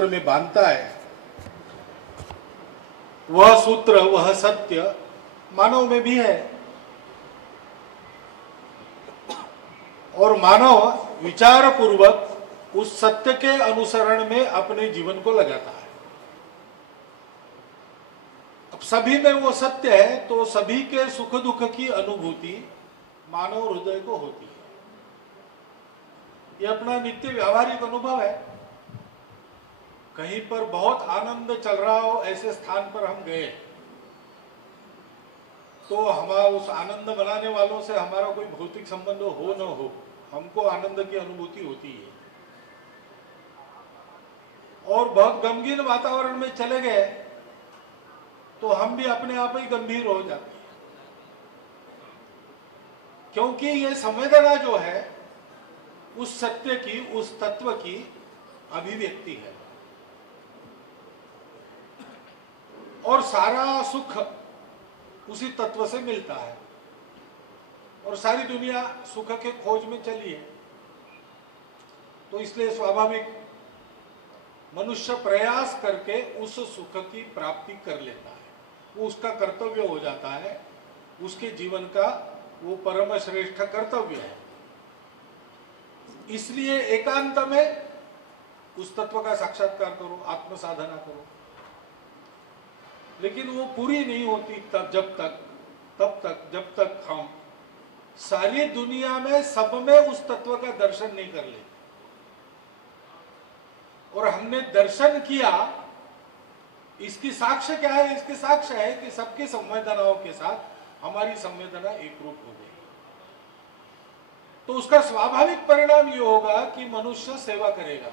सूत्र में बांधता है, वह सूत्र, वह सत्य मानव में भी है। और मानव विचार पूर्वक उस सत्य के अनुसरण में अपने जीवन को लगाता है। अब सभी में वो सत्य है तो सभी के सुख दुख की अनुभूति मानव हृदय को होती है। ये अपना नित्य व्यावहारिक अनुभव है। कहीं पर बहुत आनंद चल रहा हो, ऐसे स्थान पर हम गए तो हमारा उस आनंद बनाने वालों से हमारा कोई भौतिक संबंध हो न हो, हमको आनंद की अनुभूति होती है। और बहुत गमगीन वातावरण में चले गए तो हम भी अपने आप ही गंभीर हो जाते हैं, क्योंकि ये संवेदना जो है उस सत्य की, उस तत्व की अभिव्यक्ति है। और सारा सुख उसी तत्व से मिलता है। और सारी दुनिया सुख के खोज में चली है। तो इसलिए स्वाभाविक मनुष्य प्रयास करके उस सुख की प्राप्ति कर लेता है। वो उसका कर्तव्य हो जाता है, उसके जीवन का वो परम श्रेष्ठ कर्तव्य है। इसलिए एकांत में उस तत्व का साक्षात्कार करो, आत्म साधना करो। लेकिन वो पूरी नहीं होती तब तक जब तक हम सारी दुनिया में सब में उस तत्व का दर्शन नहीं कर लेते। और हमने दर्शन किया, इसकी साक्ष्य क्या है? इसकी साक्ष्य है कि सबकी संवेदनाओं के साथ हमारी संवेदना एक रूप हो गई। तो उसका स्वाभाविक परिणाम ये होगा कि मनुष्य सेवा करेगा।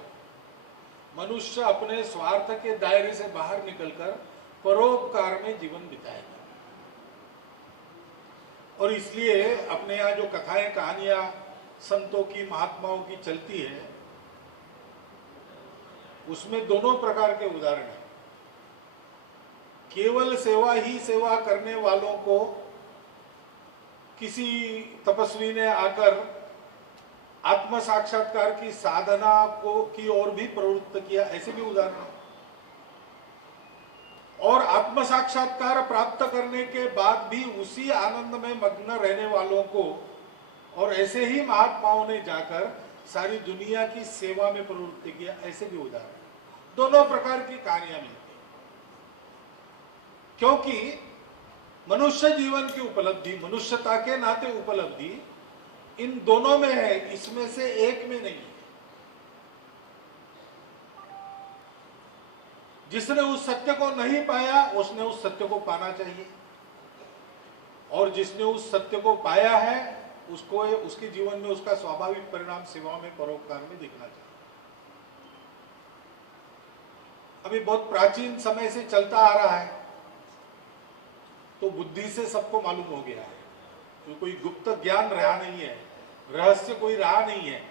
मनुष्य अपने स्वार्थ के दायरे से बाहर निकलकर परोपकार में जीवन बिताएगा। और इसलिए अपने यहाँ जो कथाएं, कहानियां संतों की, महात्माओं की चलती है, उसमें दोनों प्रकार के उदाहरण हैं। केवल सेवा ही सेवा करने वालों को किसी तपस्वी ने आकर आत्म साक्षात्कार की साधना की ओर भी प्रवृत्त किया, ऐसे भी उदाहरण हैं। और आत्म साक्षात्कार प्राप्त करने के बाद भी उसी आनंद में मग्न रहने वालों को, और ऐसे ही महात्माओं ने जाकर सारी दुनिया की सेवा में प्रवृत्त किया, ऐसे भी उदाहरण। दोनों प्रकार की कहानियां मिलती हैं, क्योंकि मनुष्य जीवन की उपलब्धि, मनुष्यता के नाते उपलब्धि इन दोनों में है, इसमें से एक में नहीं। जिसने उस सत्य को नहीं पाया उसने उस सत्य को पाना चाहिए, और जिसने उस सत्य को पाया है उसको उसके जीवन में उसका स्वाभाविक परिणाम सेवा में, परोपकार में दिखना चाहिए। अभी बहुत प्राचीन समय से चलता आ रहा है, तो बुद्धि से सबको मालूम हो गया है। तो कोई गुप्त ज्ञान रहा नहीं है, रहस्य कोई रहा नहीं है।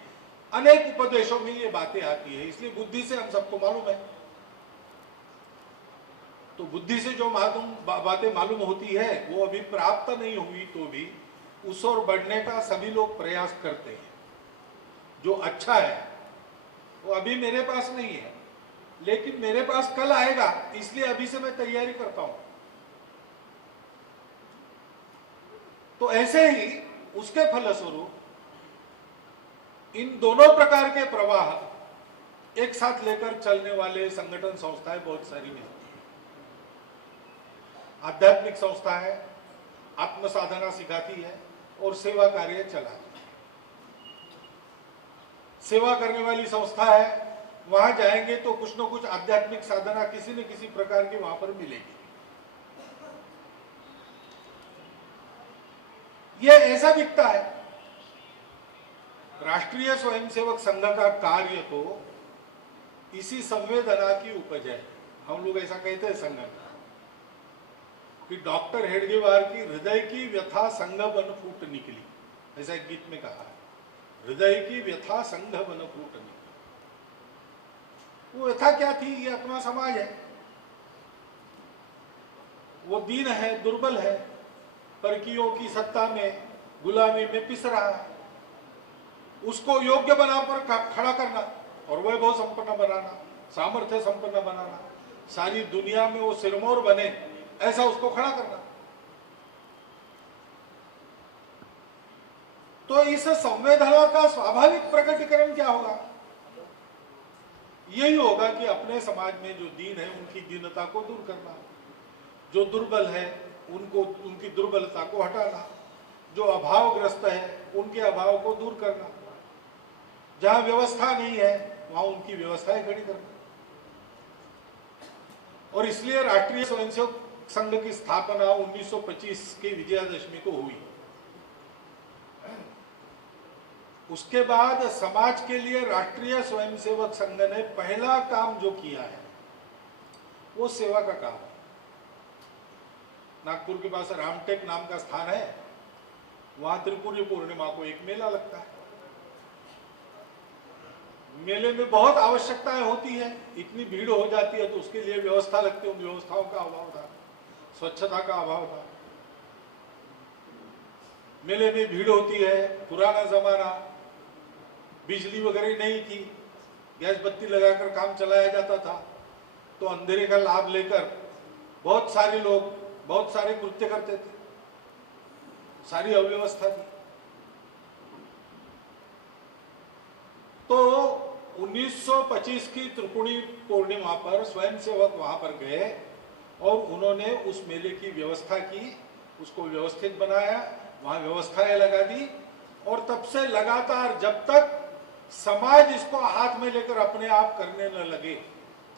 अनेक उपदेशों में ये बातें आती है, इसलिए बुद्धि से हम सबको मालूम है। तो बुद्धि से जो बातें मालूम होती है वो अभी प्राप्त नहीं हुई तो भी उस ओर बढ़ने का सभी लोग प्रयास करते हैं। जो अच्छा है वो अभी मेरे पास नहीं है, लेकिन मेरे पास कल आएगा, इसलिए अभी से मैं तैयारी करता हूं। तो ऐसे ही उसके फलस्वरूप इन दोनों प्रकार के प्रवाह एक साथ लेकर चलने वाले संगठन, संस्थाएं बहुत सारी मिलती हैं। आध्यात्मिक संस्था है, आत्म साधना सिखाती है और सेवा कार्य चलाती है। सेवा करने वाली संस्था है, वहां जाएंगे तो कुछ न कुछ आध्यात्मिक साधना किसी न किसी प्रकार की वहां पर मिलेगी। यह ऐसा दिखता है। राष्ट्रीय स्वयंसेवक संघ का कार्य तो इसी संवेदना की उपज है। हम लोग ऐसा कहते हैं संघ कि डॉक्टर हेडगेवार की हृदय की व्यथा संघ बन फूट निकली, ऐसा एक गीत में कहा है। हृदय की व्यथा संघ बन फूट निकली। वो व्यथा क्या थी? ये अपना समाज है, वो दीन है, दुर्बल है, परकियों की सत्ता में, गुलामी में पिस रहा है। उसको योग्य बनाकर खड़ा करना और वैभव संपन्न बनाना, सामर्थ्य संपन्न बनाना, सारी दुनिया में वो सिरमौर बने ऐसा उसको खड़ा करना। तो इस संवेदना का स्वाभाविक प्रकटीकरण क्या होगा? यही होगा कि अपने समाज में जो दीन है उनकी दीनता को दूर करना, जो दुर्बल है उनको उनकी दुर्बलता को हटाना, जो अभावग्रस्त है उनके अभाव को दूर करना, जहां व्यवस्था नहीं है वहां उनकी व्यवस्थाएं खड़ी करना। और इसलिए राष्ट्रीय स्वयंसेवक संघ की स्थापना 1925 की विजयादशमी को हुई। उसके बाद समाज के लिए राष्ट्रीय स्वयंसेवक संघ ने पहला काम जो किया है वो सेवा का काम है। नागपुर के पास रामटेक नाम का स्थान है, वहां त्रिपुरी पूर्णिमा को एक मेला लगता है। मेले में बहुत आवश्यकताएं होती है, इतनी भीड़ हो जाती है तो उसके लिए व्यवस्था लगती है, उन व्यवस्थाओं का अभाव था, स्वच्छता का अभाव था। मेले में भीड़ होती है, पुराना जमाना, बिजली वगैरह नहीं थी, गैस बत्ती लगाकर काम चलाया जाता था, तो अंधेरे का लाभ लेकर बहुत सारे लोग बहुत सारे कृत्य करते थे, सारी अव्यवस्था थी। तो 1925 की त्रिपुरी पूर्णिमा पर स्वयंसेवक वहां पर गए और उन्होंने उस मेले की व्यवस्था की, उसको व्यवस्थित बनाया, वहां व्यवस्थाएं लगा दी। और तब से लगातार जब तक समाज इसको हाथ में लेकर अपने आप करने न लगे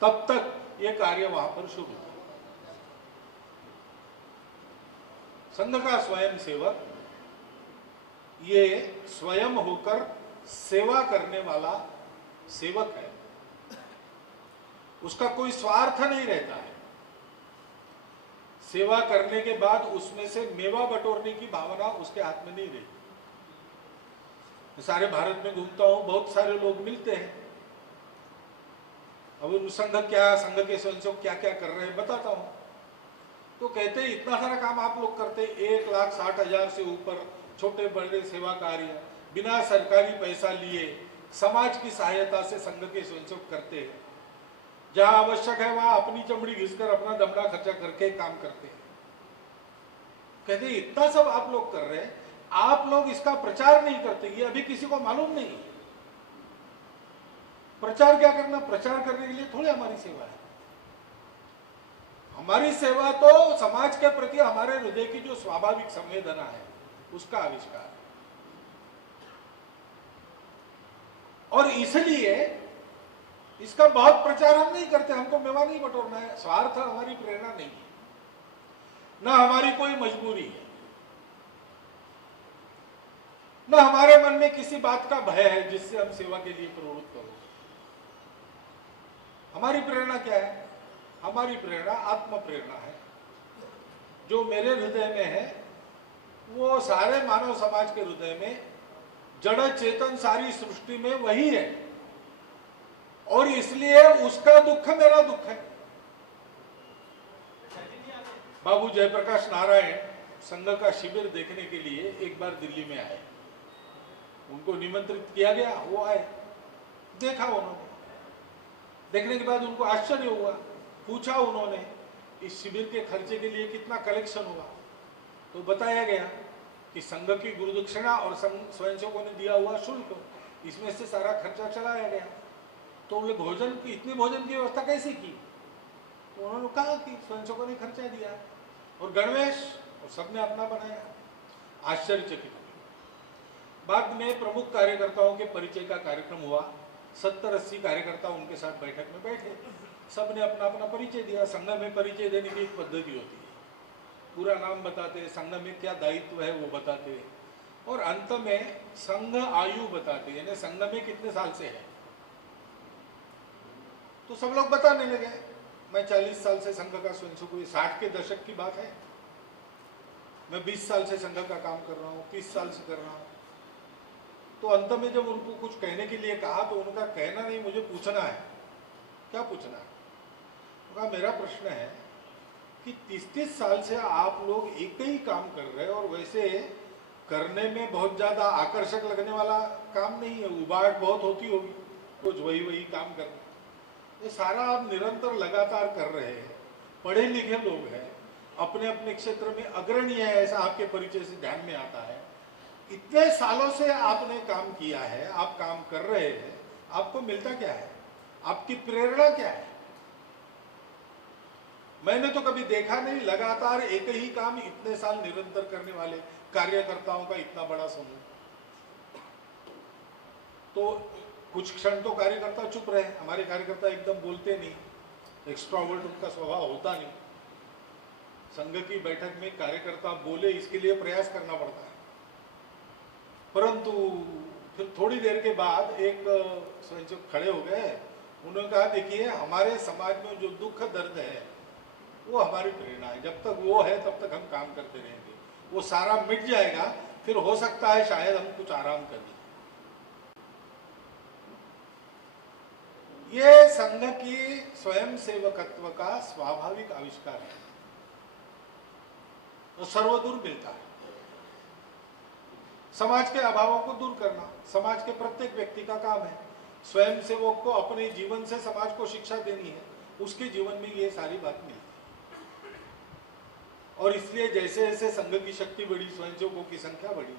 तब तक ये कार्य वहां पर शुरू था। संघ का स्वयंसेवक ये स्वयं होकर सेवा करने वाला सेवक है, उसका कोई स्वार्थ नहीं रहता है। सेवा करने के बाद उसमें से मेवा बटोरने की भावना उसके हाथ में नहीं रहती। सारे भारत में घूमता हूं, बहुत सारे लोग मिलते हैं, अब उन संघ के स्वयंसेवक क्या क्या कर रहे हैं बताता हूं, तो कहते हैं इतना सारा काम आप लोग करते, 1,60,000 से ऊपर छोटे बड़े सेवा कार्य बिना सरकारी पैसा लिए समाज की सहायता से संघ के स्वयंसेवक करते हैं। जहां आवश्यक है वहां अपनी चमड़ी घिसकर अपना दमड़ा खर्चा करके काम करते हैं। कहते इतना सब आप लोग कर रहे हैं, आप लोग इसका प्रचार नहीं करते, ये अभी किसी को मालूम नहीं। प्रचार क्या करना? प्रचार करने के लिए थोड़ी हमारी सेवा है। हमारी सेवा तो समाज के प्रति हमारे हृदय की जो स्वाभाविक संवेदना है उसका आविष्कार है। और इसलिए इसका बहुत प्रचार हम नहीं करते, हमको मेवा नहीं बटोरना है, स्वार्थ हमारी प्रेरणा नहीं है, ना हमारी कोई मजबूरी है, ना हमारे मन में किसी बात का भय है जिससे हम सेवा के लिए प्रवृत्त हो। हमारी प्रेरणा क्या है? हमारी प्रेरणा आत्म प्रेरणा है। जो मेरे हृदय में है वो सारे मानव समाज के हृदय में, जड़ चेतन सारी सृष्टि में वही है, और इसलिए उसका दुख मेरा दुख है। बाबू जयप्रकाश नारायण संघ का शिविर देखने के लिए एक बार दिल्ली में आए, उनको निमंत्रित किया गया, वो आए, देखा उन्होंने। देखने के बाद उनको आश्चर्य हुआ, पूछा उन्होंने इस शिविर के खर्चे के लिए कितना कलेक्शन हुआ, तो बताया गया कि संघ की गुरुदक्षिणा और स्वयंसेवकों ने दिया हुआ शुल्क, इसमें से सारा खर्चा चलाया गया। तो उन्होंने भोजन की, इतनी भोजन की व्यवस्था कैसे की? तो उन्होंने कहा कि स्वयंसेवकों ने खर्चा दिया और गणवेश और सबने अपना बनाया। आश्चर्यचकित हुए। बाद में प्रमुख कार्यकर्ताओं के परिचय का कार्यक्रम हुआ, 70-80 कार्यकर्ता उनके साथ बैठक में बैठे, सबने अपना अपना परिचय दिया। संघ में परिचय देने की एक पद्धति होती है, पूरा नाम बताते, संघ में क्या दायित्व है वो बताते, और अंत में संघ आयु बताते, यानी संघ में कितने साल से है। तो सब लोग बताने लगे, मैं 40 साल से संघ का स्वयंसेवक हूँ, 60 के दशक की बात है, मैं 20 साल से संघ का काम कर रहा हूँ, 30 साल से कर रहा हूँ। तो अंत में जब उनको कुछ कहने के लिए कहा तो उनका कहना नहीं, मुझे पूछना है। क्या पूछना है? उनका मेरा प्रश्न है कि 30-30 साल से आप लोग एक ही काम कर रहे हैं, और वैसे करने में बहुत ज्यादा आकर्षक लगने वाला काम नहीं है, उबाहट बहुत होती होगी, कुछ वही काम करना, ये सारा आप निरंतर लगातार कर रहे हैं, पढ़े लिखे लोग हैं, अपने अपने क्षेत्र में अग्रणी है, ऐसा आपके परिचय से ध्यान में आता है। इतने सालों से आपने काम किया है, आप काम कर रहे हैं, आपको मिलता क्या है? आपकी प्रेरणा क्या है? मैंने तो कभी देखा नहीं लगातार एक ही काम इतने साल निरंतर करने वाले कार्यकर्ताओं का इतना बड़ा समूह। तो कुछ क्षण तो कार्यकर्ता चुप रहे, हमारे कार्यकर्ता एकदम बोलते नहीं, एक्स्ट्रावर्ट उनका स्वभाव होता नहीं। संघ की बैठक में कार्यकर्ता बोले इसके लिए प्रयास करना पड़ता है, परंतु फिर थोड़ी देर के बाद एक स्वयंसेवक खड़े हो गए, उन्होंने कहा देखिए हमारे समाज में जो दुख दर्द है वो हमारी प्रेरणा है, जब तक वो है तब तक हम काम करते रहेंगे, वो सारा मिट जाएगा फिर हो सकता है शायद हम कुछ आराम कर लें। ये संघ की स्वयं सेवकत्व का स्वाभाविक आविष्कार है, तो सर्वदूर मिलता है। समाज के अभावों को दूर करना समाज के प्रत्येक व्यक्ति का काम है। स्वयं सेवक को अपने जीवन से समाज को शिक्षा देनी है, उसके जीवन में ये सारी बात मिलती है। और इसलिए जैसे जैसे संघ की शक्ति बढ़ी, स्वयंसेवकों की संख्या बढ़ी,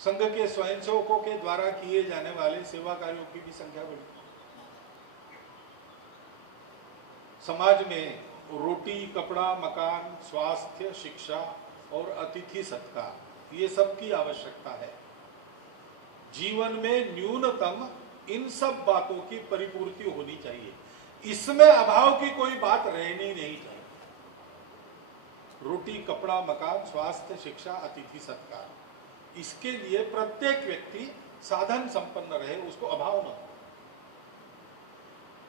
संघ के स्वयंसेवकों के द्वारा किए जाने वाले सेवा कार्यों की भी संख्या बढ़ी। समाज में रोटी, कपड़ा, मकान, स्वास्थ्य, शिक्षा और अतिथि सत्कार, ये सब की आवश्यकता है। जीवन में न्यूनतम इन सब बातों की परिपूर्ति होनी चाहिए, इसमें अभाव की कोई बात रहनी नहीं चाहिए। रोटी, कपड़ा, मकान, स्वास्थ्य, शिक्षा, अतिथि सत्कार, इसके लिए प्रत्येक व्यक्ति साधन संपन्न रहे, उसको अभाव न हो।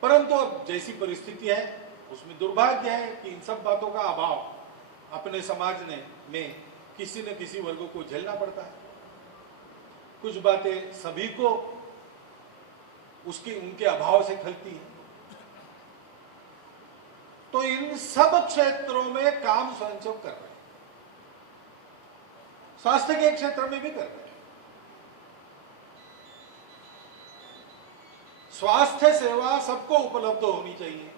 परंतु अब जैसी परिस्थिति है उसमें दुर्भाग्य है कि इन सब बातों का अभाव अपने समाज में किसी न किसी वर्ग को झेलना पड़ता है। कुछ बातें सभी को उनके अभाव से खलती है। तो इन सब क्षेत्रों में काम स्वयंसेवक कर रहे हैं, स्वास्थ्य के क्षेत्र में भी कर रहे हैं। स्वास्थ्य सेवा सबको उपलब्ध होनी चाहिए,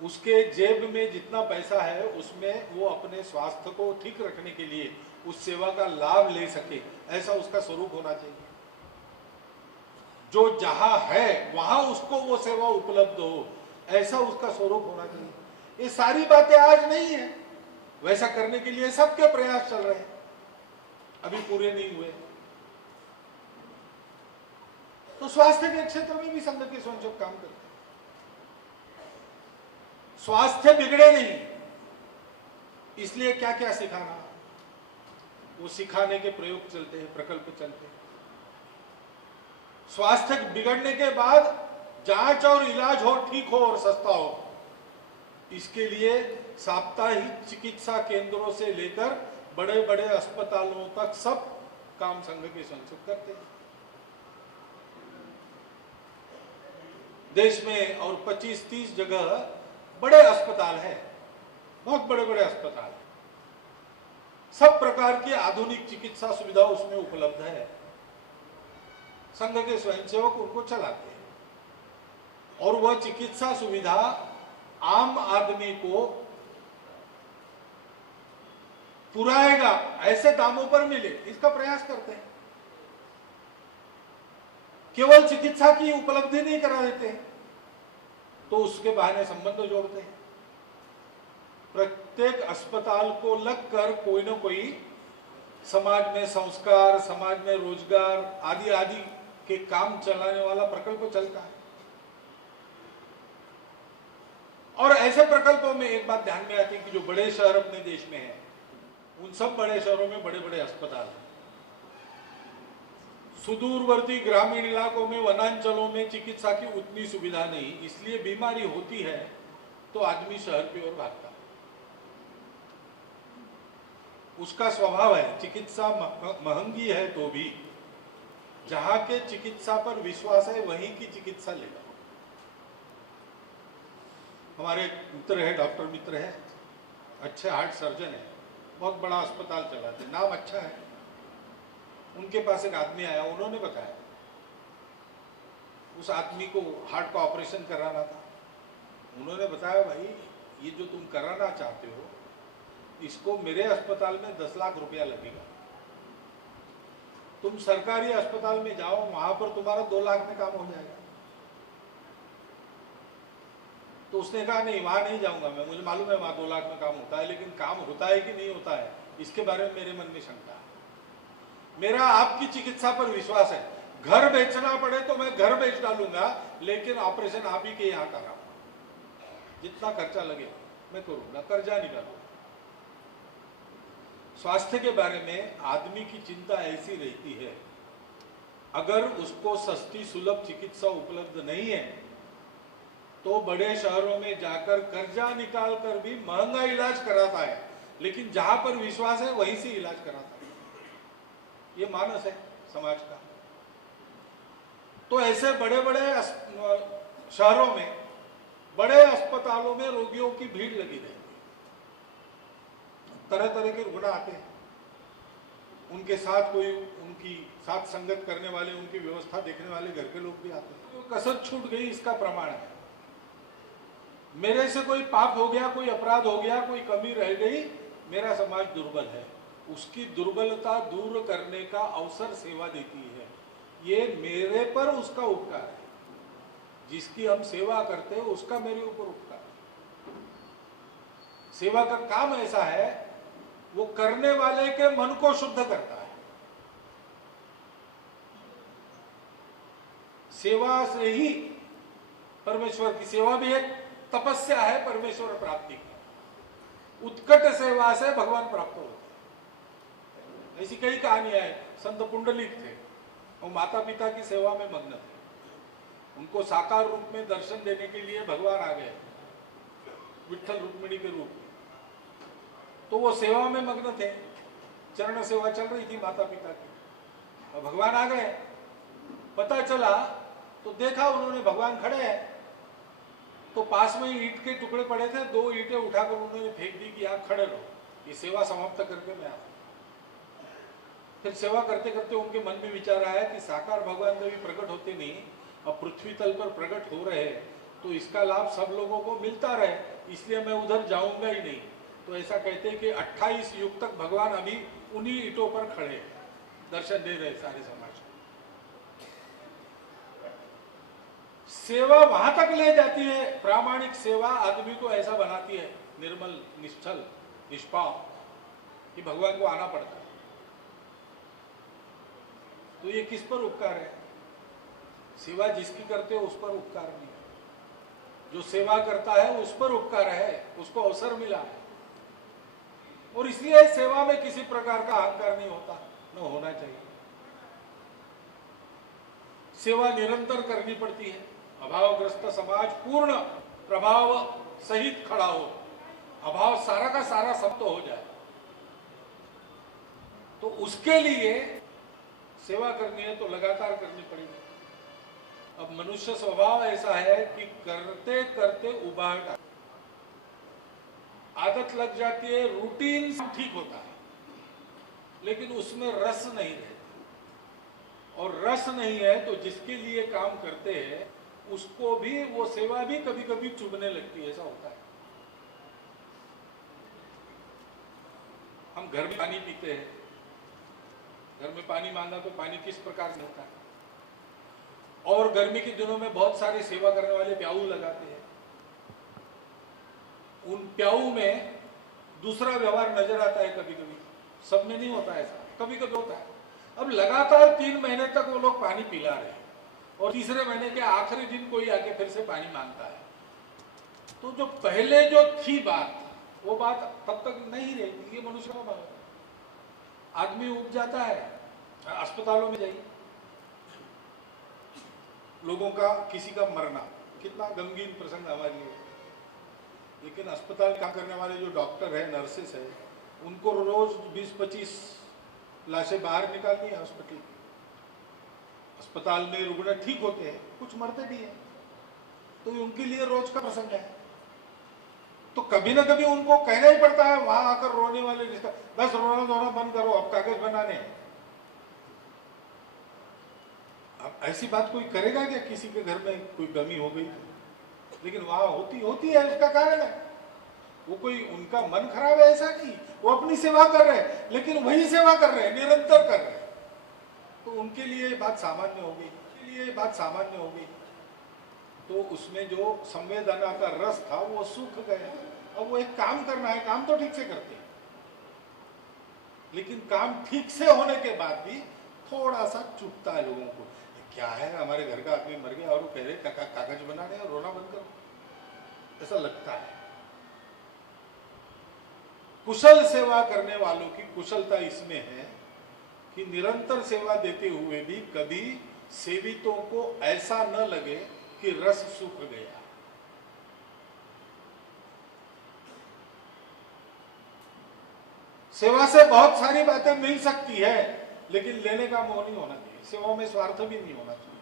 उसके जेब में जितना पैसा है उसमें वो अपने स्वास्थ्य को ठीक रखने के लिए उस सेवा का लाभ ले सके, ऐसा उसका स्वरूप होना चाहिए। जो जहां है वहां उसको वो सेवा उपलब्ध हो, ऐसा उसका स्वरूप होना चाहिए। ये सारी बातें आज नहीं है, वैसा करने के लिए सबके प्रयास चल रहे हैं, अभी पूरे नहीं हुए। तो स्वास्थ्य के क्षेत्र में भी संघ के स्वयंसेवक काम करते हैं। स्वास्थ्य बिगड़े नहीं, इसलिए क्या क्या सिखाना, वो सिखाने के प्रयोग चलते हैं, प्रकल्प चलते हैं। स्वास्थ्य बिगड़ने के बाद जांच और इलाज हो, ठीक हो और सस्ता हो, इसके लिए साप्ताहिक चिकित्सा केंद्रों से लेकर बड़े बड़े अस्पतालों तक सब काम संघ के स्वयंसेवक करते हैं। देश में और 25-30 जगह बड़े अस्पताल हैं, बहुत बड़े बड़े अस्पताल हैं, सब प्रकार की आधुनिक चिकित्सा सुविधा उसमें उपलब्ध है। संघ के स्वयंसेवक उनको चलाते हैं और वह चिकित्सा सुविधा आम आदमी को पुराएगा, ऐसे दामों पर मिले, इसका प्रयास करते हैं। केवल चिकित्सा की उपलब्धि नहीं करा देते, तो उसके बहाने संबंध जोड़ते हैं। प्रत्येक अस्पताल को लगकर कोई ना कोई समाज में संस्कार, समाज में रोजगार आदि आदि के काम चलाने वाला प्रकल्प चलता है। और ऐसे प्रकल्पों में एक बात ध्यान में आती है कि जो बड़े शहर अपने देश में हैं, उन सब बड़े शहरों में बड़े बड़े अस्पताल हैं। सुदूरवर्ती ग्रामीण इलाकों में, वनांचलों में चिकित्सा की उतनी सुविधा नहीं, इसलिए बीमारी होती है तो आदमी शहर की ओर भागता है। उसका स्वभाव है, चिकित्सा महंगी है तो भी जहां के चिकित्सा पर विश्वास है वहीं की चिकित्सा लेगा। हमारे मित्र है, डॉक्टर मित्र है, अच्छे हार्ट सर्जन है, बहुत बड़ा अस्पताल चलाते, नाम अच्छा है। उनके पास एक आदमी आया, उन्होंने बताया उस आदमी को हार्ट का ऑपरेशन कराना था। उन्होंने बताया भाई ये जो तुम कराना चाहते हो इसको मेरे अस्पताल में 10 लाख रुपया लगेगा, तुम सरकारी अस्पताल में जाओ वहां पर तुम्हारा 2 लाख में काम हो जाएगा। तो उसने कहा नहीं वहां नहीं जाऊंगा मैं, मुझे मालूम है वहां 2 लाख में काम होता है, लेकिन काम होता है कि नहीं होता है इसके बारे में मेरे मन में शंका है। मेरा आपकी चिकित्सा पर विश्वास है, घर बेचना पड़े तो मैं घर बेच डालूंगा, लेकिन ऑपरेशन आप ही के यहाँ कराऊंगा, जितना खर्चा लगे मैं करूंगा, कर्जा निकालूंगा। स्वास्थ्य के बारे में आदमी की चिंता ऐसी रहती है, अगर उसको सस्ती सुलभ चिकित्सा उपलब्ध नहीं है तो बड़े शहरों में जाकर कर्जा निकाल कर भी महंगा इलाज कराता है, लेकिन जहां पर विश्वास है वहीं से इलाज कराता है। ये मानस है समाज का। तो ऐसे बड़े बड़े शहरों में बड़े अस्पतालों में रोगियों की भीड़ लगी रहती है, तरह तरह के रुग्ण आते हैं, उनके साथ कोई उनकी साथ संगत करने वाले, उनकी व्यवस्था देखने वाले घर के लोग भी आते हैं। तो कसर छूट गई इसका प्रमाण है। मेरे से कोई पाप हो गया, कोई अपराध हो गया, कोई कमी रह गई, मेरा समाज दुर्बल है, उसकी दुर्बलता दूर करने का अवसर सेवा देती है। ये मेरे पर उसका उपकार है, जिसकी हम सेवा करते हैं उसका मेरे ऊपर उपकार है। सेवा का काम ऐसा है, वो करने वाले के मन को शुद्ध करता है। सेवा से ही परमेश्वर की सेवा भी एक तपस्या है, परमेश्वर प्राप्ति की। उत्कट सेवा से भगवान प्राप्त होते हैं। ऐसी कई कहानियां हैं। संत पुंडलिक थे, वो माता पिता की सेवा में मग्न थे, उनको साकार रूप में दर्शन देने के लिए भगवान आ गए, विठ्ठल रुक्मिणी के रूप में। तो वो सेवा में मग्न थे, चरण सेवा चल रही थी माता पिता की, और भगवान आ गए। पता चला तो देखा उन्होंने भगवान खड़े हैं, तो पास में ईंट के टुकड़े पड़े थे, 2 ईंटें उठाकर उन्होंने फेंक दी कि आप खड़े रहो, ये सेवा समाप्त करके मैं आता। फिर सेवा करते करते उनके मन में विचार आया कि साकार भगवान कभी प्रकट होते नहीं, अब पृथ्वी तल पर प्रकट हो रहे हैं, तो इसका लाभ सब लोगों को मिलता रहे, इसलिए मैं उधर जाऊंगा ही नहीं। तो ऐसा कहते हैं कि 28 युग तक भगवान अभी उन्हीं ईंटों पर खड़े दर्शन दे रहे सारे समाज को। सेवा वहां तक ले जाती है, प्रामाणिक सेवा आदमी को ऐसा बनाती है, निर्मल, निश्चल, निष्पाप, कि भगवान को आना पड़ता है। तो ये किस पर उपकार है? सेवा जिसकी करते हो उस पर उपकार नहीं है। जो सेवा करता है उस पर उपकार है, उसको अवसर मिला है, और इसलिए सेवा में किसी प्रकार का अहंकार नहीं होता, न होना चाहिए। सेवा निरंतर करनी पड़ती है। अभावग्रस्त समाज पूर्ण प्रभाव सहित खड़ा हो, अभाव सारा का सारा समाप्त हो जाए, तो उसके लिए सेवा करनी है तो लगातार करनी पड़ेगी। अब मनुष्य स्वभाव ऐसा है कि करते करते उबाहट, आदत लग जाती है, रूटीन ठीक होता है, लेकिन उसमें रस नहीं रहता, और रस नहीं है तो जिसके लिए काम करते हैं उसको भी वो सेवा भी कभी कभी चुभने लगती है। ऐसा होता है। हम घर में पानी पीते हैं, घर में पानी मांगा तो पानी किस प्रकार से होता है, और गर्मी के दिनों में बहुत सारे सेवा करने वाले प्याऊ लगाते हैं। उन प्याऊ में दूसरा व्यवहार नजर आता है कभी कभी, सब में नहीं होता ऐसा, कभी कभी होता है। अब लगातार 3 महीने तक वो लोग पानी पिला रहे हैं, और तीसरे महीने के आखिरी दिन कोई आके फिर से पानी मांगता है, तो जो पहले जो थी बात, वो बात तब तक नहीं रहेगी। ये मनुष्य का भाव है। आदमी उब जाता है। अस्पतालों में जाइए, लोगों का किसी का मरना कितना गमगीन प्रसंग हमारे लिए, लेकिन अस्पताल काम करने वाले जो डॉक्टर है, नर्सेस है, उनको रोज 20-25 लाशें बाहर निकालनी है हॉस्पिटल। अस्पताल में रुग्ण ठीक होते हैं, कुछ मरते भी हैं, तो उनके लिए रोज का प्रसंग है। तो कभी ना कभी उनको कहना ही पड़ता है वहां आकर रोने वाले रिश्ता, बस रोना धोना बंद करो, अब कागज बनाने। अब ऐसी बात कोई करेगा क्या? किसी के घर में कोई कमी हो गई, लेकिन वहां होती है, उसका कारण है। वो कोई उनका मन खराब है ऐसा नहीं, वो अपनी सेवा कर रहे हैं, लेकिन वही सेवा कर रहे हैं, निरंतर कर रहे हैं, तो उनके लिए बात सामान्य हो गई, तो उसमें जो संवेदना का रस था वो सूख गया। अब वो एक काम करना है, काम तो ठीक से करते हैं, लेकिन काम ठीक से होने के बाद भी थोड़ा सा चुभता है लोगों को। क्या है, हमारे घर का आदमी मर गया और वो कह रहे कागज बना रहे और रोना बंद करो, ऐसा लगता है। कुशल सेवा करने वालों की कुशलता इसमें है कि निरंतर सेवा देते हुए भी कभी सेवितों को ऐसा न लगे कि रस सूख गया। सेवा से बहुत सारी बातें मिल सकती है, लेकिन लेने का मोह नहीं होना चाहिए, सेवा में स्वार्थ भी नहीं होना चाहिए,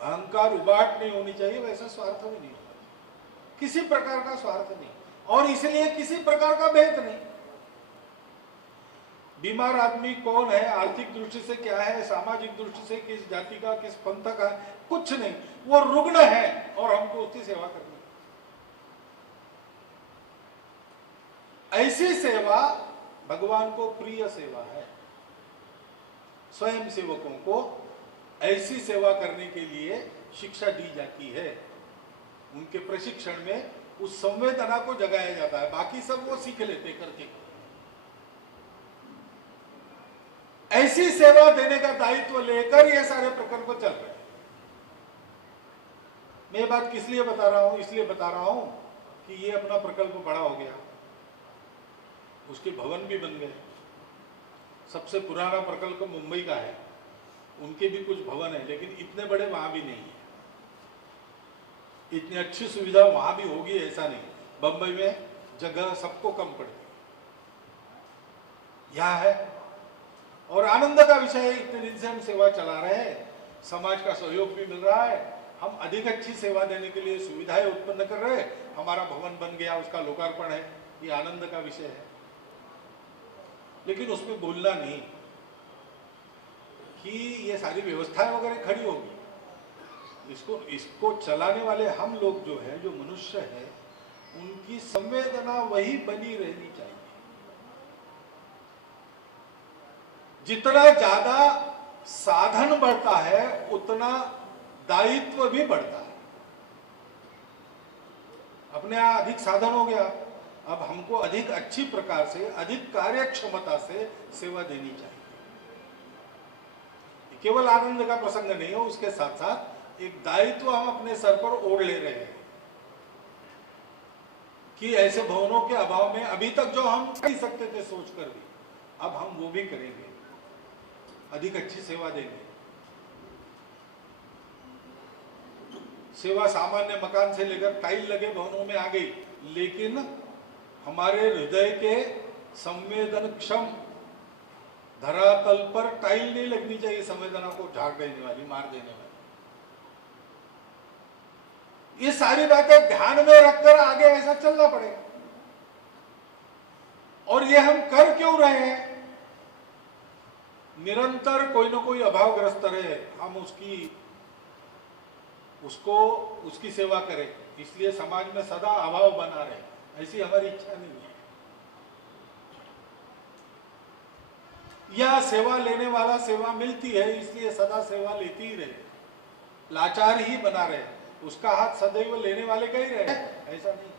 अहंकार उबाट नहीं होनी चाहिए, वैसा स्वार्थ भी नहीं होना चाहिए, किसी प्रकार का स्वार्थ नहीं, और इसलिए किसी प्रकार का भेद नहीं। बीमार आदमी कौन है, आर्थिक दृष्टि से क्या है, सामाजिक दृष्टि से किस जाति का, किस पंथ का, कुछ नहीं, वो रुग्ण है और हमको उसकी सेवा करनी। ऐसी सेवा भगवान को प्रिय सेवा है। स्वयं सेवकों को ऐसी सेवा करने के लिए शिक्षा दी जाती है, उनके प्रशिक्षण में उस संवेदना को जगाया जाता है, बाकी सब वो सीख लेते करके। ऐसी सेवा देने का दायित्व लेकर ये सारे प्रकल्प चल रहे हैं। मैं बात किस लिए बता रहा हूं? इसलिए बता रहा हूं कि ये अपना प्रकल्प बड़ा हो गया, उसके भवन भी बन गए। सबसे पुराना प्रकल्प मुंबई का है, उनके भी कुछ भवन है, लेकिन इतने बड़े वहां भी नहीं है। इतनी अच्छी सुविधा वहां भी होगी ऐसा नहीं, बंबई में जगह सबको कम पड़ती, यहां है। और आनंद का विषय है, इतने दिन से हम सेवा चला रहे हैं, समाज का सहयोग भी मिल रहा है, हम अधिक अच्छी सेवा देने के लिए सुविधाएं उत्पन्न कर रहे हैं, हमारा भवन बन गया, उसका लोकार्पण है, ये आनंद का विषय है। लेकिन उसमें बोलना नहीं कि ये सारी व्यवस्थाएं वगैरह खड़ी होगी, इसको चलाने वाले हम लोग जो है, जो मनुष्य है, उनकी संवेदना वही बनी रहनी चाहिए। जितना ज्यादा साधन बढ़ता है उतना दायित्व भी बढ़ता है। अपने यहाँ अधिक साधन हो गया, अब हमको अधिक अच्छी प्रकार से, अधिक कार्यक्षमता से सेवा देनी चाहिए। केवल आनंद का प्रसंग नहीं हो, उसके साथ साथ एक दायित्व हम अपने सर पर ओढ़ ले रहे हैं कि ऐसे भवनों के अभाव में अभी तक जो हम कर सकते थे सोचकर भी, अब हम वो भी करेंगे, अधिक अच्छी सेवा देंगे। सेवा सामान्य मकान से लेकर टाइल लगे भवनों में आ गई, लेकिन हमारे हृदय के संवेदनक्षम धरातल पर टाइल नहीं लगनी चाहिए, संवेदना को झाड़ देने वाली, मार देने वाली। ये सारी बातें ध्यान में रखकर आगे ऐसा चलना पड़ेगा। और ये हम कर क्यों रहे हैं? निरंतर कोई ना कोई अभावग्रस्त रहे, हम उसकी सेवा करें, इसलिए समाज में सदा अभाव बना रहे, ऐसी हमारी इच्छा नहीं है। या सेवा लेने वाला सेवा मिलती है इसलिए सदा सेवा लेती ही रहे, लाचार ही बना रहे, उसका हाथ सदैव लेने वाले का ही रहे, ऐसा नहीं।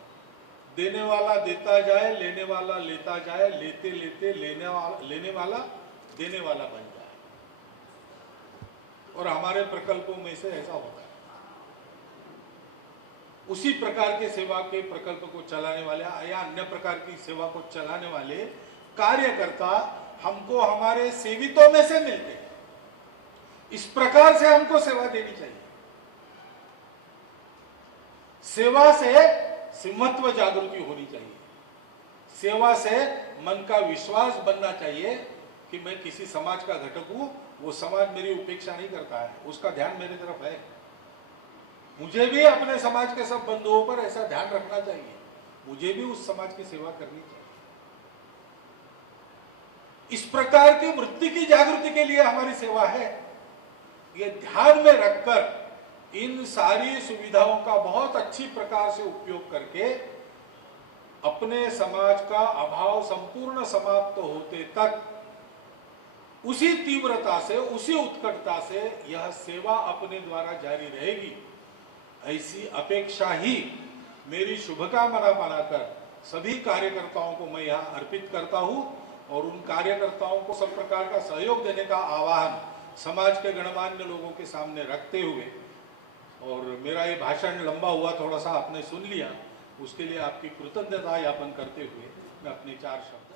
देने वाला देता जाए, लेने वाला लेता जाए, लेते लेते लेने वाला देने वाला बन जाए। और हमारे प्रकल्पों में से ऐसा होता है। उसी प्रकार के सेवा के प्रकल्प को चलाने वाले या अन्य प्रकार की सेवा को चलाने वाले कार्यकर्ता हमको हमारे सेवितों में से मिलते हैं। इस प्रकार से हमको सेवा देनी चाहिए। सेवा से सिंहत्व जागृति होनी चाहिए, सेवा से मन का विश्वास बनना चाहिए कि मैं किसी समाज का घटक हूं, वो समाज मेरी उपेक्षा नहीं करता है, उसका ध्यान मेरी तरफ है। मुझे भी अपने समाज के सब बंधुओं पर ऐसा ध्यान रखना चाहिए, मुझे भी उस समाज की सेवा करनी चाहिए। इस प्रकार की वृत्ति की जागृति के लिए हमारी सेवा है। ये ध्यान में रखकर इन सारी सुविधाओं का बहुत अच्छी प्रकार से उपयोग करके अपने समाज का अभाव संपूर्ण समाप्त होते तक उसी तीव्रता से, उसी उत्कटता से यह सेवा अपने द्वारा जारी रहेगी, ऐसी अपेक्षा ही मेरी शुभकामना बनाकर सभी कार्यकर्ताओं को मैं यहाँ अर्पित करता हूँ और उन कार्यकर्ताओं को सब प्रकार का सहयोग देने का आह्वान समाज के गणमान्य लोगों के सामने रखते हुए, और मेरा ये भाषण लंबा हुआ, थोड़ा सा आपने सुन लिया, उसके लिए आपकी कृतज्ञता ज्ञापन करते हुए मैं अपने 4 शब्द